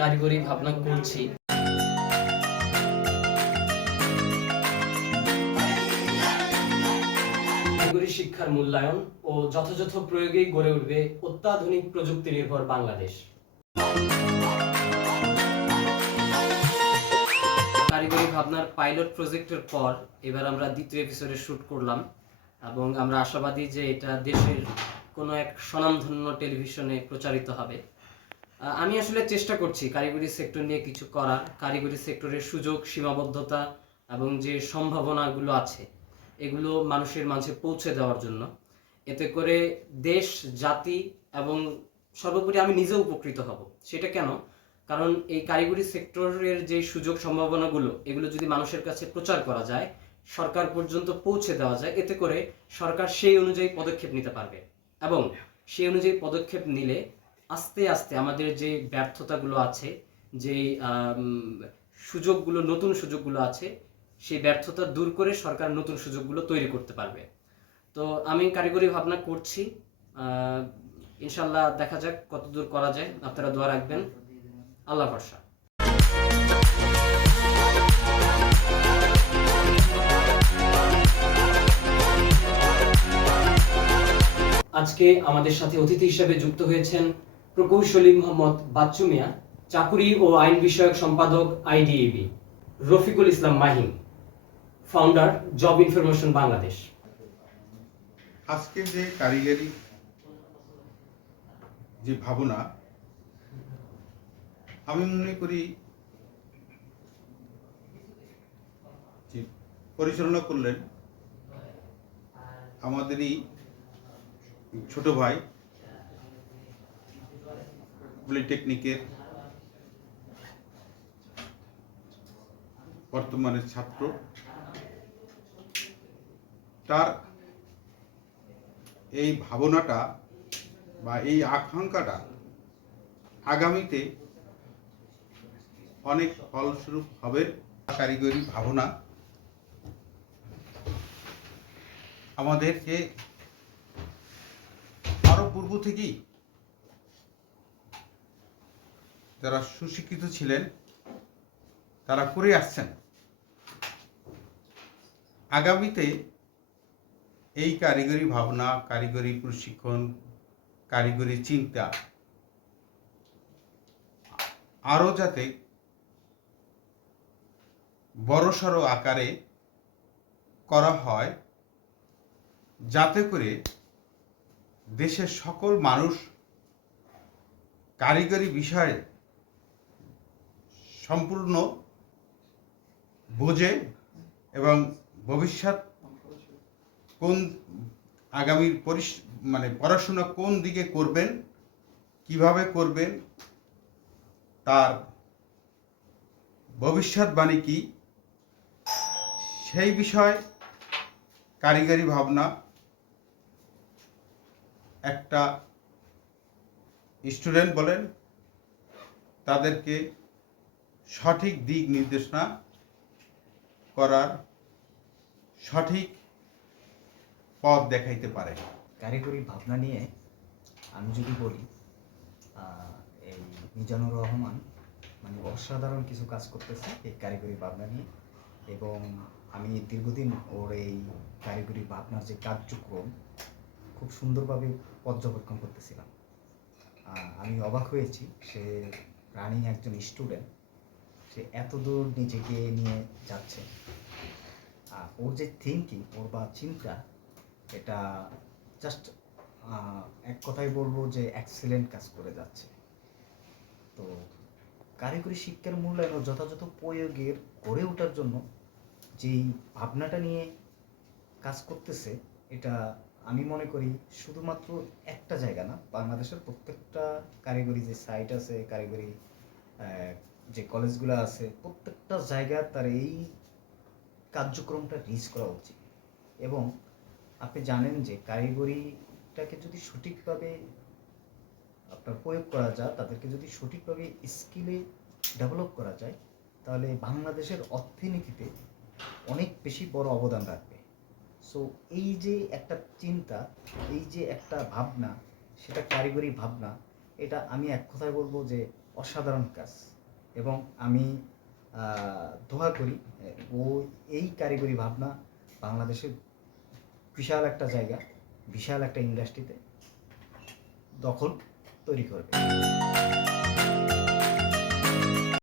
কারিগরি ভাবনা করছি। কারিগরি শিক্ষার মূল্যায়ন ও যথাযথ প্রয়োগেই গড়ে উঠবে অত্যাধুনিক প্রযুক্তি নির্ভর বাংলাদেশ। কারিগরি ভাবনার পাইলট প্রজেক্টের পর এবার আমরা দ্বিতীয় এপিসোডে শুট করলাম এবং আমরা আশাবাদী যে এটা দেশের কোনো এক স্বনামধন্য টেলিভিশনে প্রচারিত হবে। আমি আসলে চেষ্টা করছি কারিগরি সেক্টর নিয়ে কিছু করার, কারিগরি সেক্টরের সুযোগ, সীমাবদ্ধতা এবং যে সম্ভাবনাগুলো আছে এগুলো মানুষের মাঝে পৌঁছে দেওয়ার জন্য। এতে করে দেশ, জাতি এবং সর্বোপরি আমি নিজেও উপকৃত হব। সেটা কেন? কারণ এই কারিগরি সেক্টরের যে সুযোগ সম্ভাবনাগুলো এগুলো যদি মানুষের কাছে প্রচার করা যায়, সরকার পর্যন্ত পৌঁছে দেওয়া যায়, এতে করে সরকার সেই অনুযায়ী পদক্ষেপ নিতে পারবে এবং সেই অনুযায়ী পদক্ষেপ নিলে আস্তে আস্তে আমাদের যে ব্যর্থতাগুলো আছে, যে সুযোগগুলো, নতুন সুযোগগুলো আছে, সেই ব্যর্থতা দূর করে সরকার নতুন সুযোগগুলো তৈরি করতে পারবে। তো আমি কারিগরি ভাবনা করছি, ইনশাল্লাহ দেখা যাক কতদূর করা যায়। আপনারা দোয়া রাখবেন। আল্লাহ ভরসা। আজকে আমাদের সাথে অতিথি হিসেবে যুক্ত হয়েছেন প্রকৌশলী মোহাম্মদ বাচ্চু মিয়া, চাকুরি ও আইন বিষয়ক সম্পাদক IDAB, Rafiqul Islam Mahim, founder job information Bangladesh. আজকে যে কারিগরি যে ভাবনা, আমি মনে করি যে পরিচালনা করলেন আমাদেরই ছোট ভাই, পলিটেকনিকের বর্তমানে ছাত্র। তার এই ভাবনাটা বা এই আকাঙ্ক্ষাটা আগামীতে অনেক ফলস্বরূপ হবে। কারিগরি ভাবনা আমাদেরকে আরো পূর্ব থেকেই যারা সুশিক্ষিত ছিলেন তারা করে আসছেন। আগামীতে এই কারিগরি ভাবনা, কারিগরি প্রশিক্ষণ, কারিগরি চিন্তা আরও যাতে বড়সড় আকারে করা হয়, যাতে করে দেশের সকল মানুষ কারিগরি বিষয়ে সম্পূর্ণ বোঝে এবং ভবিষ্যৎ কোন আগামীর পড়াশোনা কোন দিকে করবেন, কিভাবে করবেন, তার ভবিষ্যৎবাণী কি, সেই বিষয় কারিগরি ভাবনা একটা স্টুডেন্ট বলেন তাদেরকে সঠিক দিক নির্দেশনা করার সঠিক পথ দেখাইতে পারে। কারিগরি ভাবনা নিয়ে আমি যদি বলি, এই মিজানুর রহমান অসাধারণ কিছু কাজ করতেছে এই কারিগরি ভাবনা নিয়ে, এবং আমি দীর্ঘদিন ওর এই কারিগরি ভাবনার যে কার্যক্রম খুব সুন্দরভাবে পর্যবেক্ষণ করতেছিলাম। আমি অবাক হয়েছি, সে রানিং একজন স্টুডেন্ট, সে এত দূর নিজেকে নিয়ে যাচ্ছে। ওর যে থিঙ্কিং, ওর বা চিন্তা, এটা জাস্ট এক কথায় বলবো যে এক্সেলেন্ট কাজ করে যাচ্ছে। তো কারিগরি শিক্ষার মূল্যায়ন ও যথাযথ প্রয়োগের গড়ে ওঠার জন্য যেই ভাবনাটা নিয়ে কাজ করতেছে, এটা আমি মনে করি শুধুমাত্র একটা জায়গা না, বাংলাদেশের প্রত্যেকটা কারিগরি যে সাইট আছে, কারিগরি যে কলেজগুলো আছে, প্রত্যেকটা জায়গায় তার এই কার্যক্রমটা রিচ করা উচিত। এবং আপনি জানেন যে কারিগরিটাকে যদি সঠিকভাবে আপনার প্রয়োগ করা যায়, তাদেরকে যদি সঠিকভাবে স্কিলে ডেভেলপ করা যায়, তাহলে বাংলাদেশের অর্থনীতিতে অনেক বেশি বড় অবদান রাখবে। সো এই যে একটা চিন্তা, এই যে একটা ভাবনা, সেটা কারিগরি ভাবনা, এটা আমি এক কথায় বলবো যে অসাধারণ কাজ, এবং আমি দোয়া করি ও এই কারিগরি ভাবনা বাংলাদেশের বিশাল একটা জায়গা, বিশাল একটা ইন্ডাস্ট্রিতে দখল তৈরি করবে।